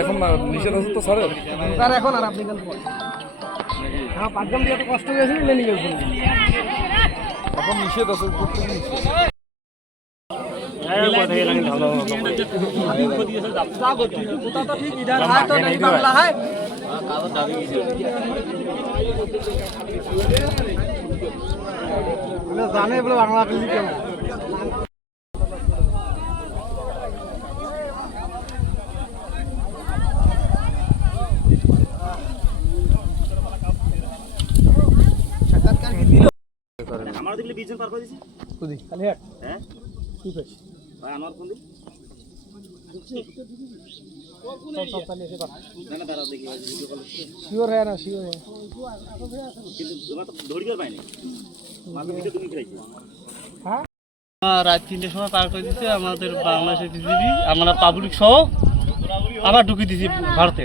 এখন নিষেধ আছে তো স্যার এখন আর আপনি দিয়ে এত কষ্ট হয়েছে এখন নিষেধ আছে জানে বলে বাংলা কেমন আমরা দেখলে 20 জন পার করে দিছি কুদি খালি এক হ্যাঁ কি কইছিস ভাই আমার কোন দিন সব চালিয়ে এসে না দাঁড়াও দেখি ভিডিও কল শিওর হ্যাঁ না শিওর হ্যাঁ কিন্তু তোমার তো ধরি করে পাইনি মাকে ভিডিও তুমি খাইছো হ্যাঁ রাত 3টার সময় পার করে দিতে আমাদের বাংলাদেশের বিজিবি আমরা পাবলিক সহ আবার ঢুকিয়ে দিয়েছি ভারতে।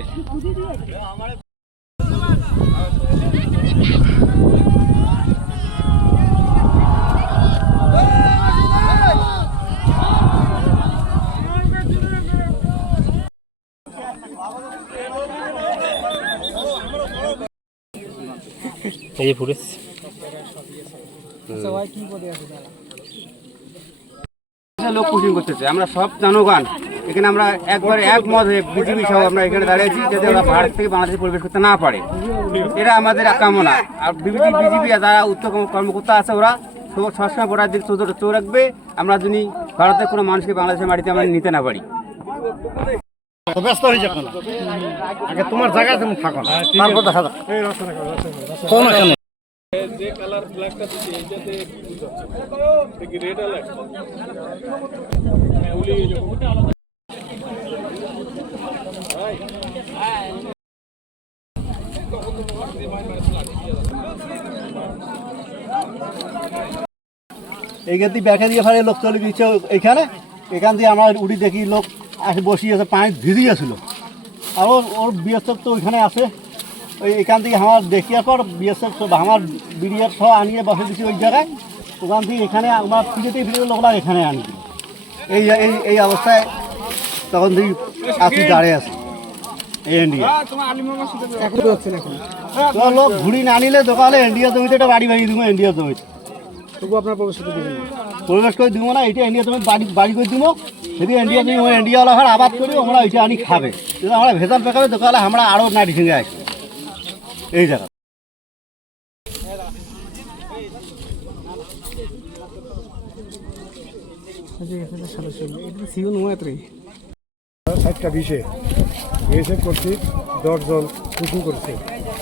এই ফুটেজ লোক পুষিং করতেছে, আমরা সব জনগণ এখানে আমরা একবারে একমত হয়ে বিজেপি সহ আমরা এখানে দাঁড়িয়েছি যাতে ওরা ভারত থেকে বাংলাদেশে প্রবেশ করতে না পারে, এটা আমাদের কামনা। আর বিজেপি যারা উচ্চ কর্মকর্তা আছে ওরা সবসময় ওরা দিকে চোখ রাখবে, আমরা যদি ভারতের কোনো মানুষকে বাংলাদেশের মাটিতে আমরা নিতে না পারি। ব্যস্ত হয়ে যাবে না, আগে তোমার জায়গায় তুমি থাকো না, তারপর দেখা যাক কোন এখানে যে কালার ফ্ল্যাগটা দিছি এইটাতে কি রেড অ্যালার্ট ওলি এইখান থেকে ব্যাখ্যা দিয়ে ফেলে লোক চলে গিয়েছে এইখানে, এখান দিয়ে আমার উড়ি দেখি লোক আসে বসিয়েছে, পানি ভিজিয়েছিল। আর ওর বিএসএফ তো ওইখানে আছে, ওই এখান থেকে আমার দেখিয়ার পর বিএসএফ সব আমার বিডিএফ সহ আনিয়ে বসে দিচ্ছি ওই জায়গায়। ওখান থেকে এখানে আমার ফিরে লোকরা এখানে আনি এই এই অবস্থায় তখন থেকে আসি দাঁড়িয়ে আছে এই ইন্ডিয়া। তোমার লোক ঘুরি না নিলে দোকানে ইন্ডিয়া জমিতে একটা বাড়ি বাড়ি দিব, ইন্ডিয়া জমিতে তবু আপনার প্রবেশ করে দিব না, এটা ইন্ডিয়া জমি বাড়ি করে দিব। যদি ইন্ডিয়া জমি ইন্ডিয়াওয়ালা ঘর আবাদ করি আমরা ওইটা আনি খাবে, যদি আমরা ভেজাল পেকাবে দোকানে আমরা আরও নাটি সঙ্গে আসি এই জায়গা। ষাটটা বিষে বিএসএফ কর্তৃক 10 জন কুকুর করছে,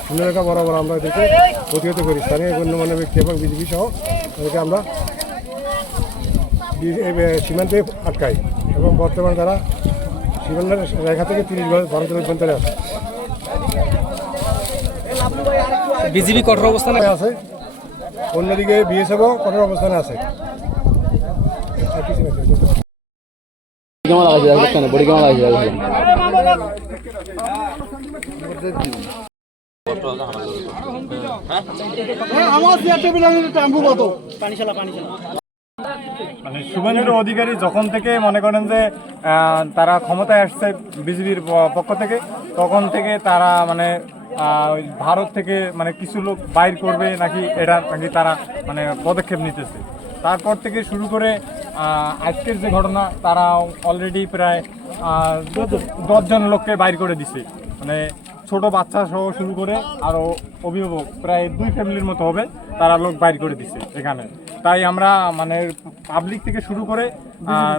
সুন্দরকা বরাবর আমরা এদেরকে প্রতিহত করি। স্থানীয় গণ্যমান্য ব্যক্তি এবং বিজেপি সহ তাদেরকে আমরা সীমান্তে আটকাই এবং বর্তমানে তারা সীমান্তের রেখা থেকে 30 গজ ভারতের অভ্যন্তরে আছে। বিজিবি কঠোর অবস্থানে আছে, অন্যদিকে বিএসএফও কঠোর অবস্থানে আছে। মানে শুভেন্দু অধিকারী যখন থেকে মনে করেন যে তারা ক্ষমতায় আসছে বিজেপির পক্ষ থেকে, তখন থেকে তারা মানে ভারত থেকে মানে কিছু লোক বাইর করবে নাকি এটা নাকি তারা মানে পদক্ষেপ নিতেছে। তারপর থেকে শুরু করে আজকের যে ঘটনা, তারা অলরেডি প্রায় 10 জন লোককে বাইর করে দিছে, মানে ছোট বাচ্চা সহ শুরু করে আরও অভিভাবক প্রায় 2 ফ্যামিলির মতো হবে, তারা লোক বাইর করে দিছে এখানে। তাই আমরা মানে পাবলিক থেকে শুরু করে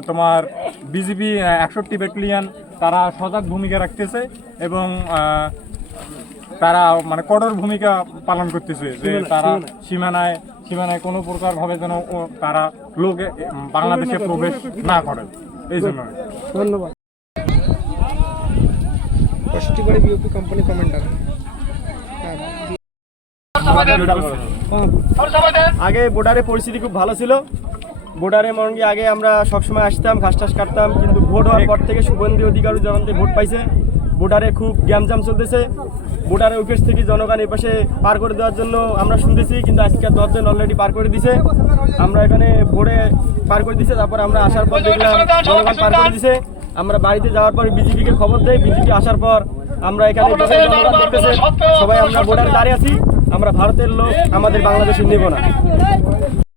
তোমার বিজেপি 61 ব্যাটালিয়ন তারা সজাগ ভূমিকা রাখতেছে এবং তারা মানে কঠোর ভূমিকা পালন করতেছে, যে তারা সীমানায় কোনো প্রকার ভাবে যেন তারা লোক বাংলাদেশে প্রবেশ না করে, এই জন্য। ধন্যবাদ। কষ্টিবাড়ি বিওপি কোম্পানি কমান্ডার। আগে বর্ডারে পরিস্থিতি খুব ভালো ছিল। বর্ডারে মনে কি আগে আমরা সবসময় আসতাম, ঘাস টাস কাটতাম, কিন্তু ভোট হওয়ার পর থেকে শুভেন্দু অধিকারী যখন থেকে ভোট পাইছে, বর্ডারে খুব গ্যামজাম চলতেছে। বর্ডারে উইকেট থেকে জনগণ এই পাশে পার করে দেওয়ার জন্য আমরা শুনতেছি, কিন্তু আজকে 10 জন অলরেডি পার করে দিছে। আমরা এখানে ভোরে পার করে দিছে, তারপর আমরা আসার পর দেখলাম জনগণ পার করে দিছে। আমরা বাড়িতে যাওয়ার পর বিজেপিকে খবর দেয়, বিজেপি আসার পর আমরা এখানে জনগণ দেখতেছে সবাই আমরা বর্ডারে দাঁড়িয়ে আছি। আমরা ভারতের লোক আমাদের বাংলাদেশে নেব না।